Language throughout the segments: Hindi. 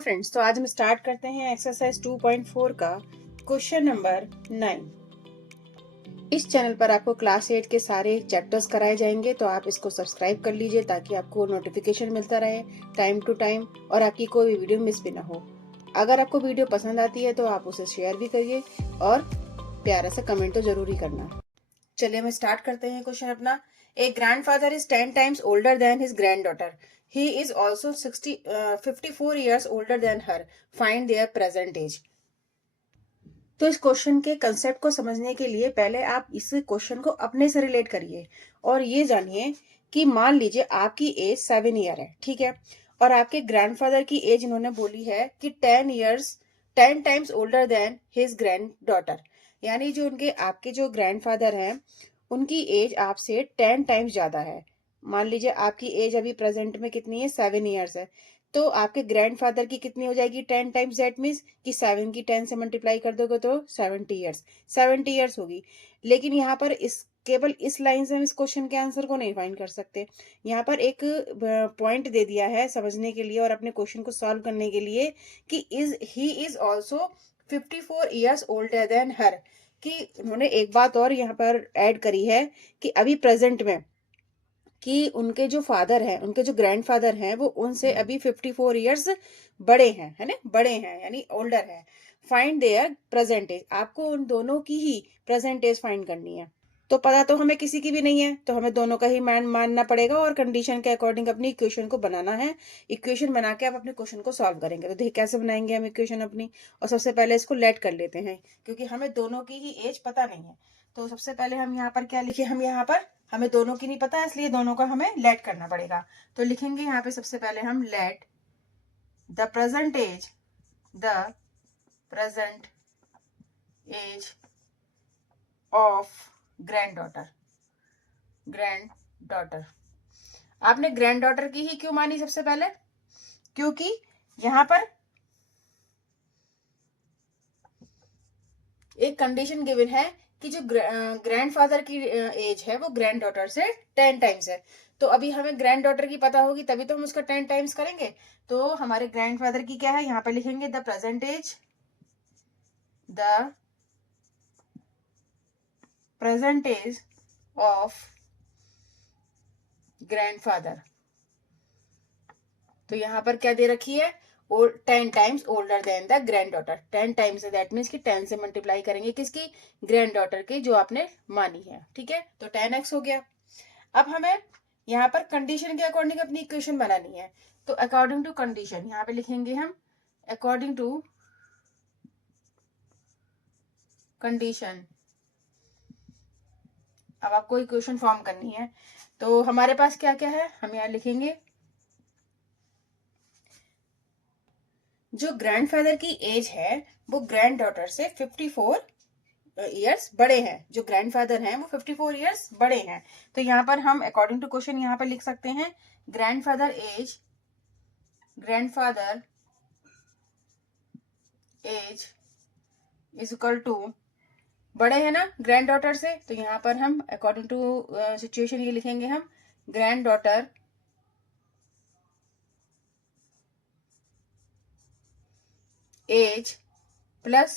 फ्रेंड्स, तो आज हम स्टार्ट करते हैं एक्सरसाइज 2.4 का क्वेश्चन नंबर 9। इस चैनल पर आपको क्लास 8 के सारे चैप्टर्स कराए जाएंगे, तो आप इसको सब्सक्राइब कर लीजिए ताकि आपको नोटिफिकेशन मिलता रहे टाइम टू टाइम और आपकी कोई भी वीडियो मिस भी ना हो। अगर आपको वीडियो पसंद आती है तो आप उसे शेयर भी करिए और प्यारा सा कमेंट तो जरूर ही करना। चलिए हम स्टार्ट करते हैं क्वेश्चन अपना। A grandfather is 10 times older than his granddaughter. He is also 54 years older than her. Find their present age. तो इस क्वेश्चन के कंसेप्ट को समझने के लिए पहले आप इस क्वेश्चन को अपने से रिलेट करिए और ये जानिए कि मान लीजिए आपकी एज 7 ईयर है, ठीक है, और आपके ग्रैंडफादर की एज इन्होंने बोली है कि 10 times older than his grand daughter. यानी जो उनके आपके जो ग्रैंडफादर हैं उनकी एज आपसे 10 टाइम्स ज्यादा है। मान लीजिए आपकी एज अभी प्रेजेंट में कितनी है, 7 ईयर्स है, तो आपके ग्रैंडफादर की कितनी हो जाएगी 10 टाइम्स। दैट मीन्स कि 7 की 10 से मल्टीप्लाई कर दोगे तो 70 ईयर्स। 70 ईयर्स होगी। लेकिन यहाँ पर इस केवल इस लाइन से हम इस क्वेश्चन के आंसर को नहीं फाइंड कर सकते। यहाँ पर एक पॉइंट दे दिया है समझने के लिए और अपने क्वेश्चन को सॉल्व करने के लिए कि he is also 54 years older than her. कि उन्होंने एक बात और यहाँ पर ऐड करी है कि अभी प्रेजेंट में कि उनके जो फादर हैं, उनके जो ग्रैंडफादर हैं, वो उनसे अभी 54 ईयर्स बड़े हैं, है ना, बड़े हैं यानी ओल्डर है। Find their present age. आपको उन दोनों की ही प्रेजेंट एज फाइंड करनी है। तो पता तो हमें किसी की भी नहीं है, तो हमें दोनों का ही मानना पड़ेगा और कंडीशन के अकॉर्डिंग अपनी इक्वेशन को बनाना है। इक्वेशन बना के आप अपने क्वेश्चन को सॉल्व करेंगे। तो देखिए कैसे बनाएंगे हम इक्वेशन अपनी। और सबसे पहले इसको लेट कर लेते हैं क्योंकि हमें दोनों की ही एज पता नहीं है। तो सबसे पहले हम यहाँ पर क्या लिखे, हम यहाँ पर हमें दोनों की नहीं पता है इसलिए दोनों का हमें लेट करना पड़ेगा। तो लिखेंगे यहाँ पे सबसे पहले हम let the present age, the present age of granddaughter. Granddaughter, आपने ग्रैंड डॉटर की ही क्यों मानी सबसे पहले, क्योंकि यहाँ पर एक कंडीशन गिवन है कि जो ग्रैंडफादर की एज है वो ग्रैंड डॉटर से 10 टाइम्स है। तो अभी हमें ग्रैंड डॉटर की पता होगी तभी तो हम उसका 10 टाइम्स करेंगे। तो हमारे ग्रैंडफादर की क्या है, यहाँ पे लिखेंगे the present age, the present age of grandfather. तो यहाँ पर क्या दे रखी है, 10 times older than the granddaughter. 10 times है, दैट मीन्स कि 10 से मल्टीप्लाई करेंगे किसकी, ग्रैंड डॉटर की जो आपने मानी है, ठीक है। तो 10x हो गया। अब हमें यहाँ पर कंडीशन के अकॉर्डिंग अपनी इक्वेशन बनानी है। तो अकॉर्डिंग टू कंडीशन यहाँ पे लिखेंगे हम अकॉर्डिंग टू कंडीशन। अब आपको इक्वेशन फॉर्म करनी है तो हमारे पास क्या क्या है, हम यहाँ लिखेंगे जो ग्रैंडफादर की एज है वो ग्रैंड डॉटर से 54 ईयर्स बड़े हैं। जो ग्रैंडफादर हैं वो 54 ईयर्स बड़े हैं। तो यहाँ पर हम अकॉर्डिंग टू क्वेश्चन यहाँ पर लिख सकते हैं grandfather age, grandfather age is equal to, बड़े हैं ना ग्रैंड डॉटर से, तो यहाँ पर हम अकॉर्डिंग टू सिचुएशन ये लिखेंगे हम ग्रैंड डॉटर एज प्लस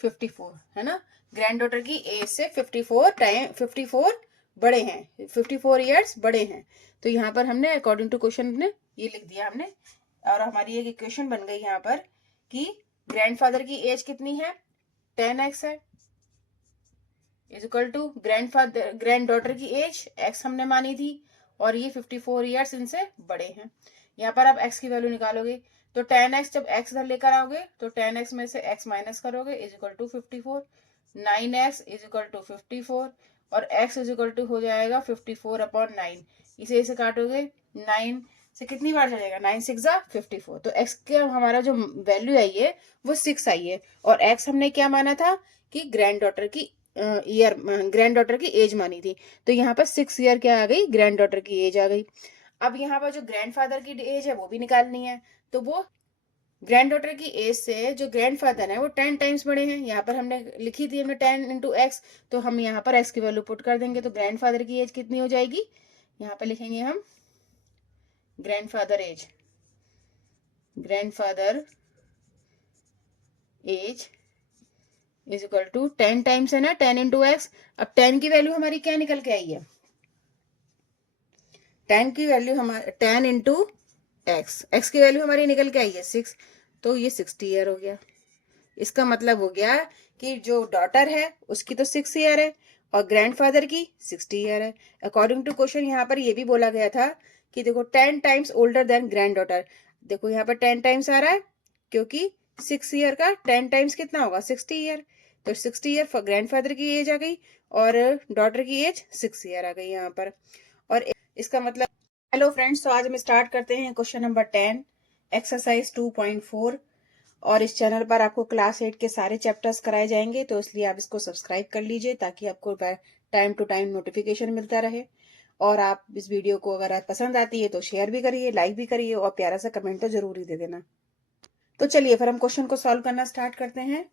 54, है ना। ग्रैंड डॉटर की एज से 54 बड़े हैं, 54 ईयर्स बड़े हैं। तो यहाँ पर हमने अकॉर्डिंग टू क्वेश्चन ने ये लिख दिया हमने और हमारी एक इक्वेशन बन गई यहाँ पर कि ग्रैंडफादर की एज कितनी है 10x है is equal to granddaughter की एज x हमने मानी थी और ये 54 ईयर्स इनसे बड़े हैं। यहाँ पर आप x की वैल्यू निकालोगे तो 10x, जब x इधर लेकर आओगे तो 10x में से x माइनस करोगे is equal to 54। 9x is equal to 54 और x इज इक्वल टू हो जाएगा 54/9। इसे काटोगे 9 से कितनी बार चलेगा, 9 6 जा 54। तो x का हमारा जो वैल्यू आई है वो 6 आई है और x हमने क्या माना था कि ग्रैंड डॉटर की ईयर, ग्रैंड डॉटर की एज मानी थी। तो यहाँ पर 6 ईयर क्या आ गई, ग्रैंड डॉटर की एज आ गई। अब यहाँ पर जो ग्रैंडफादर की एज है वो भी निकालनी है। तो वो ग्रैंड डॉटर की एज से जो ग्रैंडफादर है वो 10 टाइम्स बड़े हैं। यहाँ पर हमने लिखी थी हमने 10 × x, तो हम यहाँ पर x की वैल्यू पुट कर देंगे तो ग्रैंडफादर की एज कितनी हो जाएगी, यहाँ पर लिखेंगे हम grandfather age grandfather age is equal to 10 times है ना, 10 इंटू एक्स। अब 10 की वैल्यू हमारी क्या निकल के आई है, 10 की वैल्यू हमारी 10 इंटू एक्स, एक्स की वैल्यू हमारी निकल के आई है 6, तो ये 60 ईयर हो गया। इसका मतलब हो गया कि जो डॉटर है उसकी तो 6 ईयर है और ग्रैंडफादर की 60 ईयर है। अकॉर्डिंग टू क्वेश्चन यहाँ पर ये भी बोला गया था कि देखो 10 times older then grand daughter. देखो यहाँ पर 10 टाइम्स आ रहा है क्योंकि 6 ईयर का 10 टाइम्स कितना होगा, 60 ईयर। तो 60 ईयर ग्रैंडफादर की एज आ गई और डॉटर की एज 6 ईयर आ गई यहाँ पर। और इसका मतलब, हेलो फ्रेंड्स, तो आज हम स्टार्ट करते हैं क्वेश्चन नंबर 10 एक्सरसाइज 2.4। और इस चैनल पर आपको क्लास 8 के सारे चैप्टर्स कराए जाएंगे, तो इसलिए आप इसको सब्सक्राइब कर लीजिए ताकि आपको टाइम टू टाइम नोटिफिकेशन मिलता रहे। और आप इस वीडियो को अगर आप पसंद आती है तो शेयर भी करिए, लाइक भी करिए और प्यारा सा कमेंट तो जरूर ही दे देना। तो चलिए फिर हम क्वेश्चन को सॉल्व करना स्टार्ट करते हैं।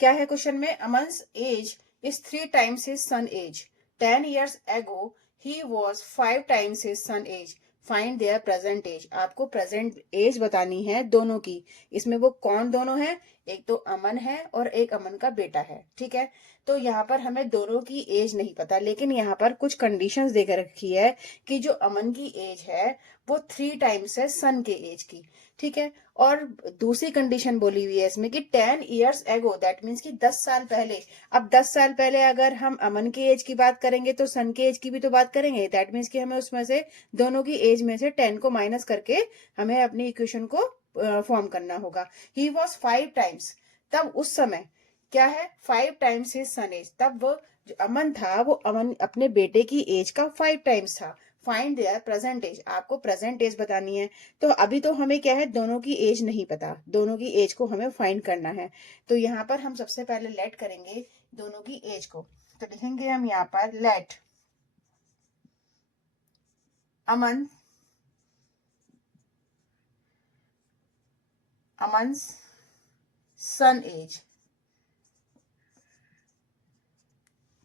क्या है क्वेश्चन में, Aman's age is 3 times his son age, 10 years ago he was 5 times his son age, find their present age. आपको प्रेजेंट एज बतानी है दोनों की। इसमें वो कौन दोनों है, एक तो अमन है और एक अमन का बेटा है, ठीक है। तो यहाँ पर हमें दोनों की एज नहीं पता, लेकिन यहाँ पर कुछ कंडीशंस देकर रखी है कि जो अमन की एज है वो 3 टाइम्स है सन के एज की, ठीक है। और दूसरी कंडीशन बोली हुई है इसमें कि 10 years ago, दैट मीन्स कि 10 साल पहले। अब 10 साल पहले अगर हम अमन की एज की बात करेंगे तो सन की एज की भी तो बात करेंगे, दैट मीन्स कि हमें उसमें से दोनों की एज में से 10 को माइनस करके हमें अपनी इक्वेशन को फॉर्म करना होगा। ही वॉज 5 टाइम्स, तब उस समय क्या है, 5 टाइम्स हिज सन एज, तब वो जो अमन था वो अमन अपने बेटे की एज का 5 टाइम्स था। फाइंड देयर प्रेजेंट एज, आपको प्रेजेंट एज बतानी है। तो अभी तो हमें क्या है, दोनों की एज नहीं पता, दोनों की एज को हमें फाइंड करना है। तो यहाँ पर हम सबसे पहले लेट करेंगे दोनों की एज को। तो लिखेंगे हम यहाँ पर लेट अमन अमन्स सन एज,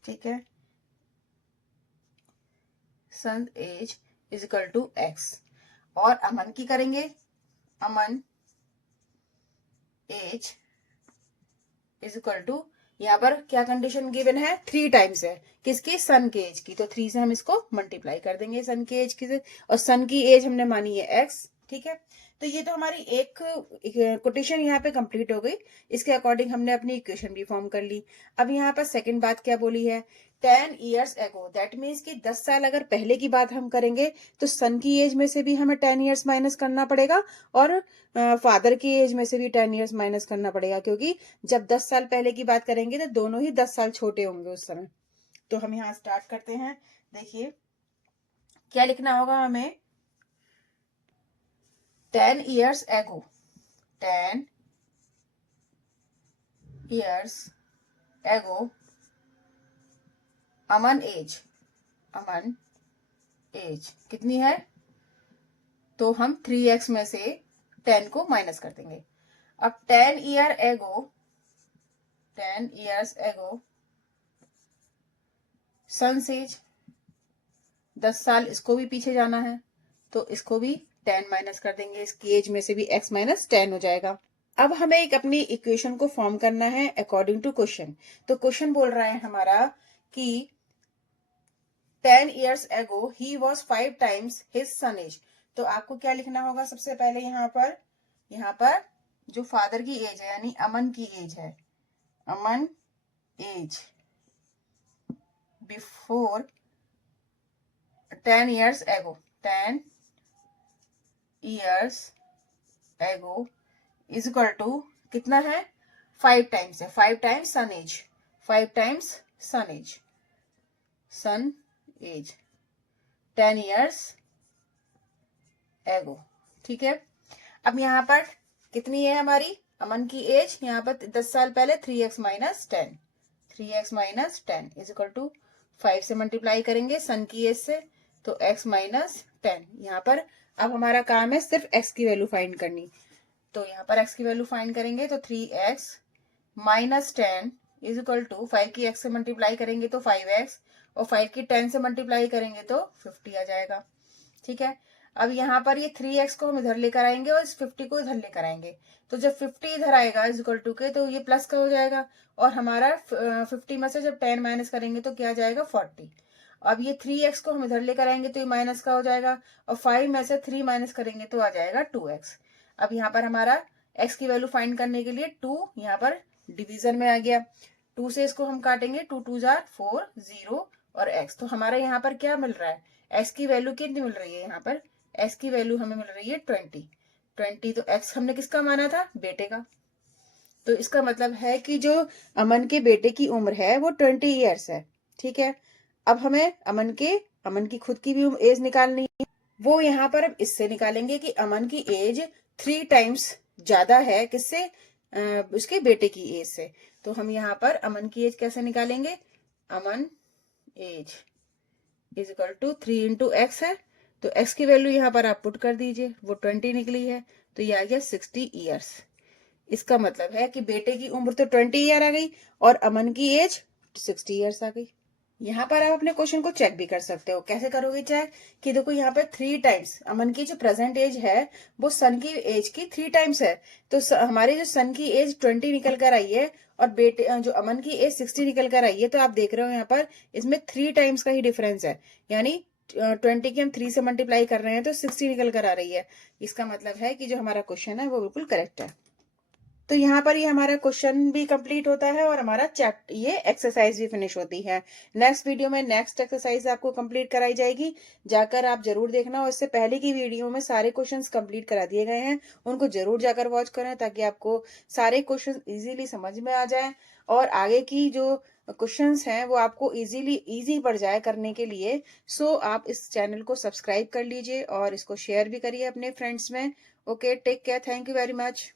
ठीक है, son age is equal to X. और अमन की करेंगे, Aman age is equal to, यहाँ पर क्या कंडीशन गिवन है, 3 टाइम्स है किसकी, सन के एज की। तो 3 से हम इसको मल्टीप्लाई कर देंगे सन के एज की से, और सन की एज हमने मानी है एक्स, ठीक है। तो ये तो हमारी एक कोटेशन यहाँ पे कंप्लीट हो गई। इसके अकॉर्डिंग हमने अपनी इक्वेशन भी फॉर्म कर ली। अब यहाँ पर सेकंड बात क्या बोली है, 10 years ago, दैट मीन्स कि 10 साल अगर पहले की बात हम करेंगे तो सन की एज में से भी हमें 10 years माइनस करना पड़ेगा और फादर की एज में से भी 10 years माइनस करना पड़ेगा, क्योंकि जब 10 साल पहले की बात करेंगे तो दोनों ही 10 साल छोटे होंगे उस समय। तो हम यहाँ स्टार्ट करते हैं। देखिए क्या लिखना होगा हमें, 10 years ago, 10 years ago अमन एज कितनी है, तो हम 3x में से 10 को माइनस कर देंगे। अब 10 years ago सन्स एज, 10 साल इसको भी पीछे जाना है तो इसको भी 10 माइनस कर देंगे, इसकी एज में से भी x माइनस 10 हो जाएगा। अब हमें एक अपनी इक्वेशन को फॉर्म करना है अकॉर्डिंग टू क्वेश्चन। तो क्वेश्चन बोल रहा है हमारा कि 10 years ago he was 5 times his son age। तो आपको क्या लिखना होगा, सबसे पहले यहाँ पर जो फादर की एज है यानी अमन की एज है, Aman age before 10 years ago, 10 years ago is equal to कितना है, 5 टाइम्स है, 5 times son age, 5 times son age 10 years ago, ठीक है। अब यहाँ पर कितनी है हमारी अमन की एज, यहाँ पर 10 साल पहले 3x minus 10, 3x minus 10 is equal to 5 से मल्टीप्लाई करेंगे सन की एज से तो x माइनस 10। यहाँ पर अब हमारा काम है सिर्फ x की वैल्यू फाइंड करनी। तो यहाँ पर x की वैल्यू फाइंड करेंगे तो 3x minus 10 is equal to 5 की x से मल्टीप्लाई करेंगे तो 5x और 5 की 10 से मल्टीप्लाई करेंगे तो 50 आ जाएगा, ठीक है। अब यहाँ पर ये 3x को हम इधर लेकर आएंगे और इस 50 को इधर लेकर आएंगे, तो जब 50 इधर आएगा इज इक्वल टू के, तो ये प्लस का हो जाएगा, और हमारा 50 में से जब 10 माइनस करेंगे तो क्या जाएगा 40। अब ये 3x को हम इधर लेकर आएंगे तो ये माइनस का हो जाएगा, और 5 में से 3 माइनस करेंगे तो आ जाएगा 2x। अब यहाँ पर हमारा x की वैल्यू फाइंड करने के लिए 2 यहाँ पर डिवीजन में आ गया, 2 से इसको हम काटेंगे, 2 2 जार 4, 0 और x, तो हमारा यहाँ पर क्या मिल रहा है, x की वैल्यू कितनी मिल रही है, यहाँ पर x की वैल्यू हमें मिल रही है 20। तो x हमने किसका माना था, बेटे का, तो इसका मतलब है कि जो अमन के बेटे की उम्र है वो 20 ईयर्स है। ठीक है, अब हमें अमन की खुद की भी एज निकालनी है, वो यहाँ पर अब इससे निकालेंगे कि अमन की एज 3 टाइम्स ज्यादा है किससे, उसके बेटे की एज से। तो हम यहाँ पर अमन की एज कैसे निकालेंगे, Aman age is equal to 3 into X है, तो x की वैल्यू यहाँ पर आप पुट कर दीजिए, वो 20 निकली है, तो ये आ गया 60 ईयर्स। इसका मतलब है कि बेटे की उम्र तो 20 ईयर आ गई और अमन की एज 60 ईयर्स आ गई। यहाँ पर आप अपने क्वेश्चन को चेक भी कर सकते हो, कैसे करोगे चेक, कि देखो यहाँ पर 3 टाइम्स अमन की जो प्रेजेंट एज है वो सन की एज की 3 टाइम्स है, तो हमारे जो सन की एज 20 निकल कर आई है और बेटे जो अमन की एज 60 निकल कर आई है, तो आप देख रहे हो यहाँ पर इसमें 3 टाइम्स का ही डिफरेंस है, यानी 20 की हम 3 से मल्टीप्लाई कर रहे हैं तो 60 निकल कर आ रही है। इसका मतलब है कि जो हमारा क्वेश्चन है वो बिल्कुल करेक्ट है। तो यहाँ पर ये हमारा क्वेश्चन भी कंप्लीट होता है और हमारा चैप्ट ये एक्सरसाइज भी फिनिश होती है। नेक्स्ट वीडियो में नेक्स्ट एक्सरसाइज आपको कंप्लीट कराई जाएगी, जाकर आप जरूर देखना, और इससे पहले की वीडियो में सारे क्वेश्चंस कंप्लीट करा दिए गए हैं, उनको जरूर जाकर वॉच करें ताकि आपको सारे क्वेश्चन इजीली समझ में आ जाए और आगे की जो क्वेश्चंस हैं वो आपको इजी पड़ जाए करने के लिए। सो आप इस चैनल को सब्सक्राइब कर लीजिए और इसको शेयर भी करिए अपने फ्रेंड्स में। Okay, take care, thank you very much.